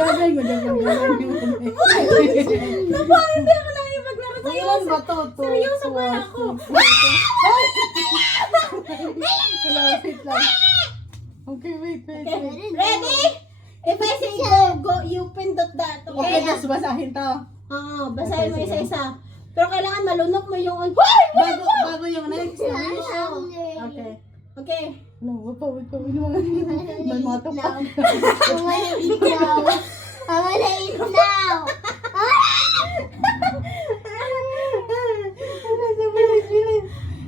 Gagawin mo. Naku, hindi ako lang ipaglaro sa'yo. Ilan ba to? Seryoso ba ako? Wait lang. Okay, wait. Ready? If I say go, you pindot that. Okay, Okay? just basahin to. Oo, basahin mo Okay, sige. isa-isa. Pero kailangan malunok mo yung on. Bago yung next wish. Okay. Okay. No, wait pa. May mato pa. I wanna eat now. I wanna eat now.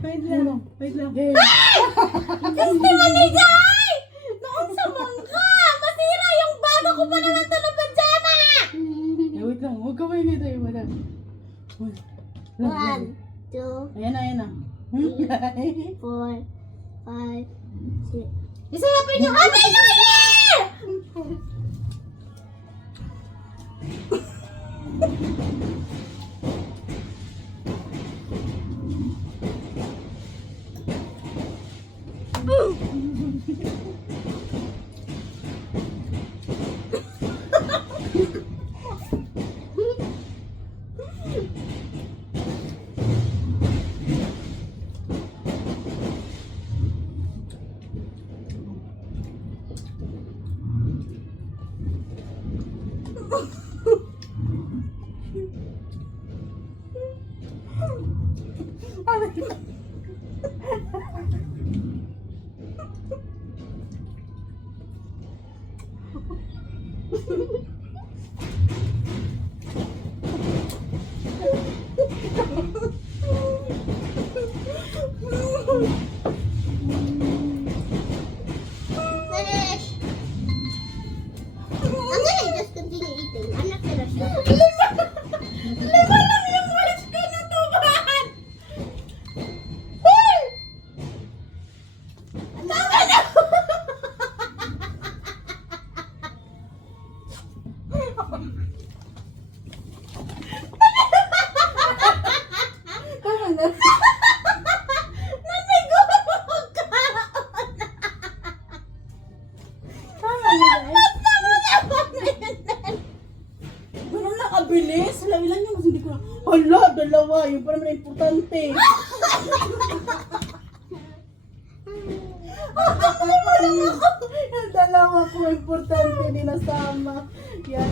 Wait lang. Okay. Kasi manigay! Noon sa mangga! Masira yung bago ko pa naman ito ng pajama! Wait lang. Huwag ka may nito. Wait lang. 1, 2, Ayan na. 4, 5, 6. Isayapin yung Happy New Year! Finish. I'm gonna just continue eating. I'm not gonna stop. Lima lang yung wish ko na tubahan! Hoy! Tama na! Tama na. Nanigo ka! Tama na, guys. Ganun lang kabilis. Ilan yung hindi ko na. Hala, dalawa. Yung pa naman importante. Yung dalawa po importante din nasama. Yan.